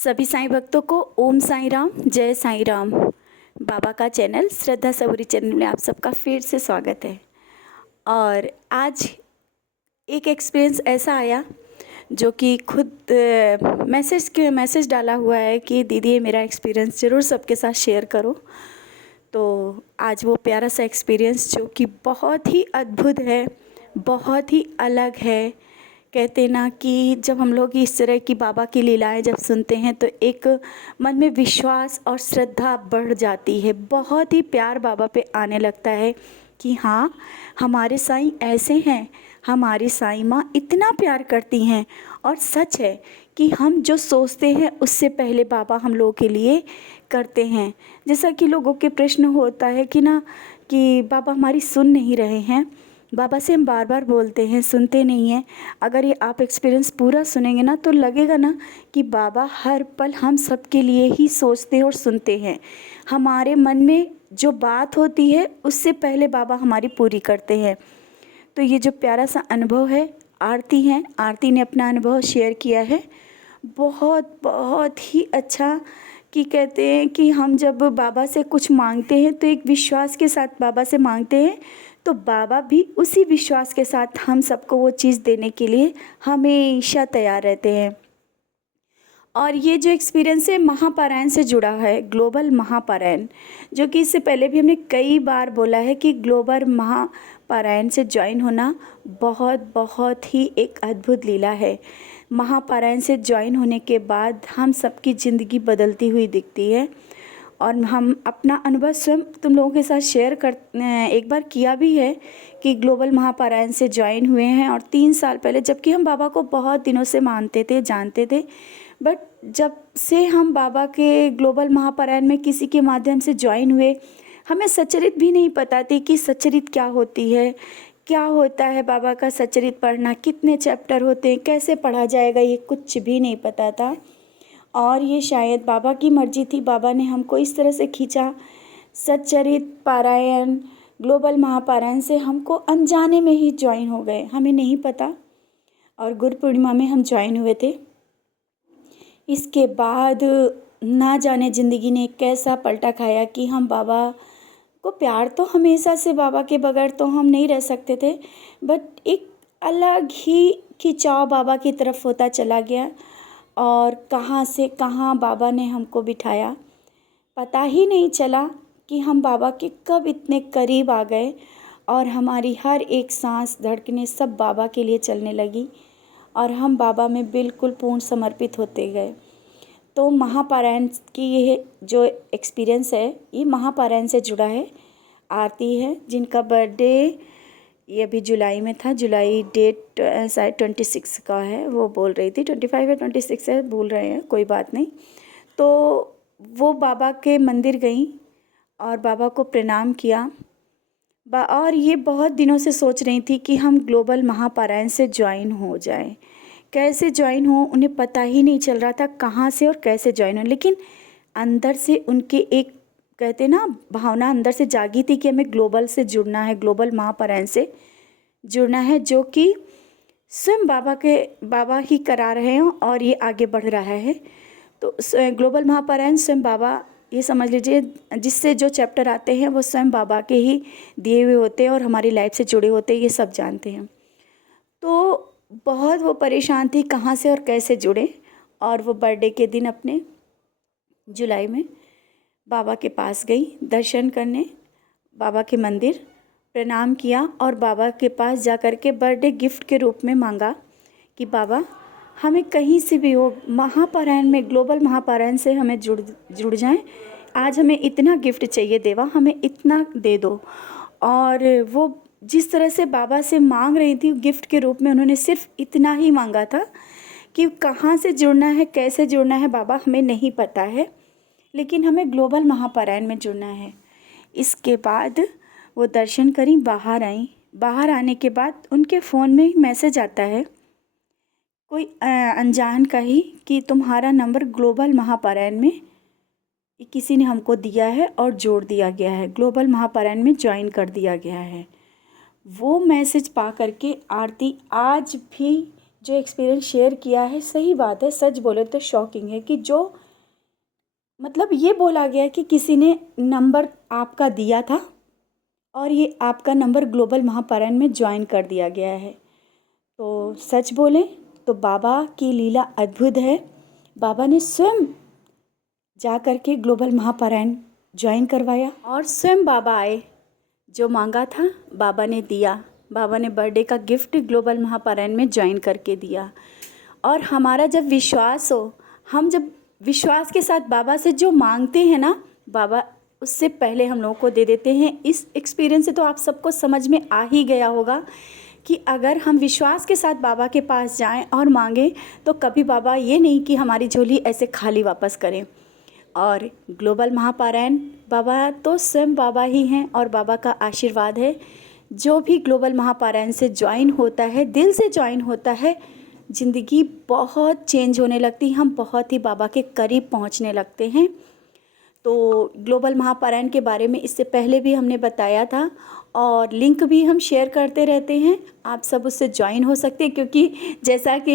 सभी साईं भक्तों को ओम साईं राम, जय साईं राम। बाबा का चैनल श्रद्धा सबूरी चैनल में आप सबका फिर से स्वागत है। और आज एक एक्सपीरियंस ऐसा आया जो कि खुद मैसेज डाला हुआ है कि दीदी ये मेरा एक्सपीरियंस ज़रूर सबके साथ शेयर करो। तो आज वो प्यारा सा एक्सपीरियंस जो कि बहुत ही अद्भुत है, बहुत ही अलग है। कहते ना कि जब हम लोग इस तरह की बाबा की लीलाएं जब सुनते हैं तो एक मन में विश्वास और श्रद्धा बढ़ जाती है। बहुत ही प्यार बाबा पे आने लगता है कि हाँ, हमारे साईं ऐसे हैं, हमारी साईं माँ इतना प्यार करती हैं। और सच है कि हम जो सोचते हैं उससे पहले बाबा हम लोगों के लिए करते हैं। जैसा कि लोगों के प्रश्न होता है कि ना कि बाबा हमारी सुन नहीं रहे हैं, बाबा से हम बार बार बोलते हैं सुनते नहीं हैं। अगर ये आप एक्सपीरियंस पूरा सुनेंगे ना तो लगेगा ना कि बाबा हर पल हम सब के लिए ही सोचते हैं और सुनते हैं। हमारे मन में जो बात होती है उससे पहले बाबा हमारी पूरी करते हैं। तो ये जो प्यारा सा अनुभव है, आरती है, आरती ने अपना अनुभव शेयर किया है। बहुत बहुत ही अच्छा कि कहते हैं कि हम जब बाबा से कुछ मांगते हैं तो एक विश्वास के साथ बाबा से मांगते हैं, तो बाबा भी उसी विश्वास के साथ हम सबको वो चीज़ देने के लिए हमेशा तैयार रहते हैं। और ये जो एक्सपीरियंस है महापारायण से जुड़ा है, ग्लोबल महापारायण, जो कि इससे पहले भी हमने कई बार बोला है कि ग्लोबल महापारायण से ज्वाइन होना बहुत बहुत ही एक अद्भुत लीला है। महापारायण से ज्वाइन होने के बाद हम सबकी ज़िंदगी बदलती हुई दिखती है। और हम अपना अनुभव स्वयं तुम लोगों के साथ शेयर कर एक बार किया भी है कि ग्लोबल महापारायण से ज्वाइन हुए हैं। और 3 साल पहले, जबकि हम बाबा को बहुत दिनों से मानते थे, जानते थे, बट जब से हम बाबा के ग्लोबल महापारायण में किसी के माध्यम से ज्वाइन हुए, हमें सच्चरित भी नहीं पता थी कि सच्चरित क्या होती है, क्या होता है बाबा का सच्चरित पढ़ना, कितने चैप्टर होते हैं, कैसे पढ़ा जाएगा, ये कुछ भी नहीं पता था। और ये शायद बाबा की मर्जी थी, बाबा ने हमको इस तरह से खींचा। सच्चरित पारायण, ग्लोबल महापारायण से हमको अनजाने में ही ज्वाइन हो गए, हमें नहीं पता। और गुरु पूर्णिमा में हम ज्वाइन हुए थे। इसके बाद ना जाने ज़िंदगी ने कैसा पलटा खाया कि हम बाबा को प्यार तो हमेशा से बाबा के बगैर तो हम नहीं रह सकते थे, बट एक अलग ही खिंचाव बाबा की तरफ होता चला गया। और कहाँ से कहाँ बाबा ने हमको बिठाया, पता ही नहीं चला कि हम बाबा के कब इतने करीब आ गए। और हमारी हर एक सांस, धड़कनें सब बाबा के लिए चलने लगी और हम बाबा में बिल्कुल पूर्ण समर्पित होते गए। तो महापारायण की ये जो एक्सपीरियंस है, ये महापारायण से जुड़ा है। आरती है जिनका बर्थडे ये अभी जुलाई में था, जुलाई डेट शायद 26 का है, वो बोल रही थी 25 या 26 है, भूल रहे हैं, कोई बात नहीं। तो वो बाबा के मंदिर गई और बाबा को प्रणाम किया। और ये बहुत दिनों से सोच रही थी कि हम ग्लोबल महापारायण से ज्वाइन हो जाएं। कैसे ज्वाइन हो उन्हें पता ही नहीं चल रहा था, कहाँ से और कैसे ज्वाइन हो। लेकिन अंदर से उनके एक कहते ना भावना अंदर से जागी थी कि हमें ग्लोबल से जुड़ना है, ग्लोबल महापारायण से जुड़ना है, जो कि स्वयं बाबा ही करा रहे हैं और ये आगे बढ़ रहा है। तो ग्लोबल महापारायण स्वयं बाबा, ये समझ लीजिए, जिससे जो चैप्टर आते हैं वो स्वयं बाबा के ही दिए हुए होते हैं और हमारी लाइफ से जुड़े होते हैं, ये सब जानते हैं। तो बहुत वो परेशान थी कहाँ से और कैसे जुड़े। और वो बर्थडे के दिन अपने जुलाई में बाबा के पास गई दर्शन करने, बाबा के मंदिर प्रणाम किया और बाबा के पास जा कर के बर्थडे गिफ्ट के रूप में मांगा कि बाबा हमें कहीं से भी हो, महापारायण में, ग्लोबल महापारायण से हमें जुड़ जाएं। आज हमें इतना गिफ्ट चाहिए देवा, हमें इतना दे दो। और वो जिस तरह से बाबा से मांग रही थी गिफ्ट के रूप में, उन्होंने सिर्फ इतना ही मांगा था कि कहाँ से जुड़ना है, कैसे जुड़ना है बाबा हमें नहीं पता है, लेकिन हमें ग्लोबल महापारायण में जुड़ना है। इसके बाद वो दर्शन करी, बाहर आई। बाहर आने के बाद उनके फ़ोन में मैसेज आता है, कोई अनजान का ही, कि तुम्हारा नंबर ग्लोबल महापारायण में किसी ने हमको दिया है और जोड़ दिया गया है, ग्लोबल महापारायण में ज्वाइन कर दिया गया है। वो मैसेज पा करके आरती आज भी जो एक्सपीरियंस शेयर किया है, सही बात है, सच बोले तो शॉकिंग है कि जो मतलब ये बोला गया कि किसी ने नंबर आपका दिया था और ये आपका नंबर ग्लोबल महापारायण में ज्वाइन कर दिया गया है। तो सच बोलें तो बाबा की लीला अद्भुत है। बाबा ने स्वयं जा कर के ग्लोबल महापारायण ज्वाइन करवाया और स्वयं बाबा आए, जो मांगा था बाबा ने दिया। बाबा ने बर्थडे का गिफ्ट ग्लोबल महापारायण में ज्वाइन करके दिया। और हमारा जब विश्वास हो, हम जब विश्वास के साथ बाबा से जो मांगते हैं ना, बाबा उससे पहले हम लोगों को दे देते हैं। इस एक्सपीरियंस से तो आप सबको समझ में आ ही गया होगा कि अगर हम विश्वास के साथ बाबा के पास जाएं और मांगें तो कभी बाबा ये नहीं कि हमारी झोली ऐसे खाली वापस करें। और ग्लोबल महापारायण बाबा तो स्वयं बाबा ही हैं और बाबा का आशीर्वाद है। जो भी ग्लोबल महापारायण से ज्वाइन होता है, दिल से ज्वाइन होता है, ज़िंदगी बहुत चेंज होने लगती, हम बहुत ही बाबा के करीब पहुंचने लगते हैं। तो ग्लोबल महापारायण के बारे में इससे पहले भी हमने बताया था और लिंक भी हम शेयर करते रहते हैं, आप सब उससे ज्वाइन हो सकते हैं। क्योंकि जैसा कि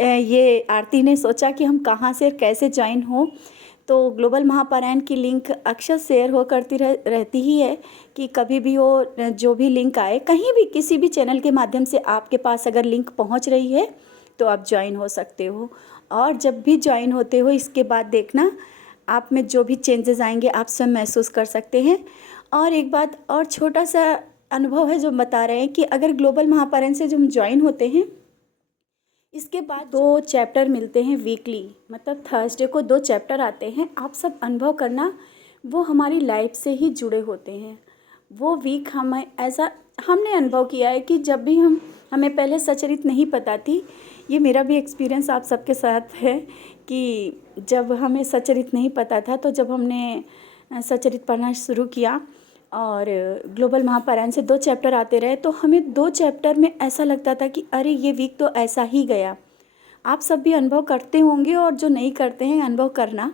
ये आरती ने सोचा कि हम कहाँ से कैसे ज्वाइन हो, तो ग्लोबल महापारायण की लिंक अक्सर शेयर हो करती रहती ही है कि कभी भी वो जो भी लिंक आए, कहीं भी किसी भी चैनल के माध्यम से आपके पास अगर लिंक पहुंच रही है तो आप ज्वाइन हो सकते हो। और जब भी ज्वाइन होते हो इसके बाद देखना आप में जो भी चेंजेस आएंगे आप स्वयं महसूस कर सकते हैं। और एक बात और छोटा सा अनुभव है जो बता रहे हैं कि अगर ग्लोबल महापारायण से जो हम ज्वाइन होते हैं, इसके बाद 2 चैप्टर मिलते हैं वीकली, मतलब थर्सडे को 2 चैप्टर आते हैं। आप सब अनुभव करना, वो हमारी लाइफ से ही जुड़े होते हैं। वो वीक हमें ऐसा हमने अनुभव किया है कि जब भी हमें पहले सचरित नहीं पता थी, ये मेरा भी एक्सपीरियंस आप सबके साथ है कि जब हमें सचरित नहीं पता था तो जब हमने सचरित पढ़ना शुरू किया और ग्लोबल महापारायण से 2 चैप्टर आते रहे तो हमें 2 चैप्टर में ऐसा लगता था कि अरे ये वीक तो ऐसा ही गया। आप सब भी अनुभव करते होंगे और जो नहीं करते हैं अनुभव करना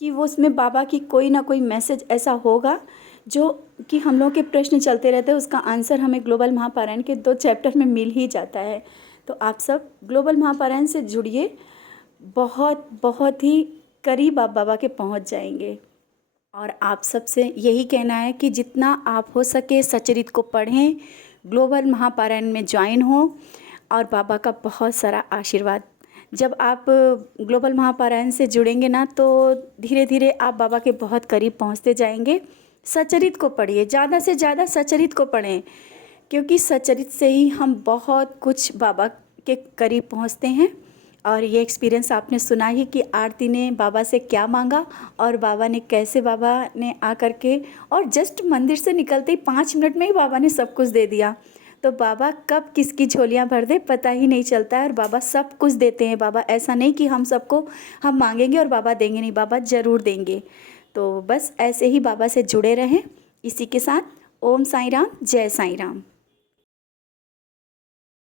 कि वो उसमें बाबा की कोई ना कोई मैसेज ऐसा होगा जो कि हम लोग के प्रश्न चलते रहते हैं, उसका आंसर हमें ग्लोबल महापारायण के 2 चैप्टर में मिल ही जाता है। तो आप सब ग्लोबल महापारायण से जुड़िए, बहुत बहुत ही करीब आप बाबा के पहुंच जाएंगे। और आप सबसे यही कहना है कि जितना आप हो सके सचरित को पढ़ें, ग्लोबल महापारायण में ज्वाइन हो और बाबा का बहुत सारा आशीर्वाद। जब आप ग्लोबल महापारायण से जुड़ेंगे ना तो धीरे धीरे आप बाबा के बहुत करीब पहुंचते जाएंगे। सचरित को पढ़िए, ज़्यादा से ज़्यादा सचरित को पढ़ें, क्योंकि सचरित से ही हम बहुत कुछ बाबा के करीब पहुंचते हैं। और ये एक्सपीरियंस आपने सुना ही कि आरती ने बाबा से क्या मांगा और बाबा ने कैसे, बाबा ने आकर के और जस्ट मंदिर से निकलते ही 5 मिनट में ही बाबा ने सब कुछ दे दिया। तो बाबा कब किसकी झोलियाँ भर दे पता ही नहीं चलता है और बाबा सब कुछ देते हैं। बाबा ऐसा नहीं कि हम मांगेंगे और बाबा देंगे नहीं, बाबा ज़रूर देंगे। तो बस ऐसे ही बाबा से जुड़े रहें। इसी के साथ ओम साईं राम, जय साईं राम।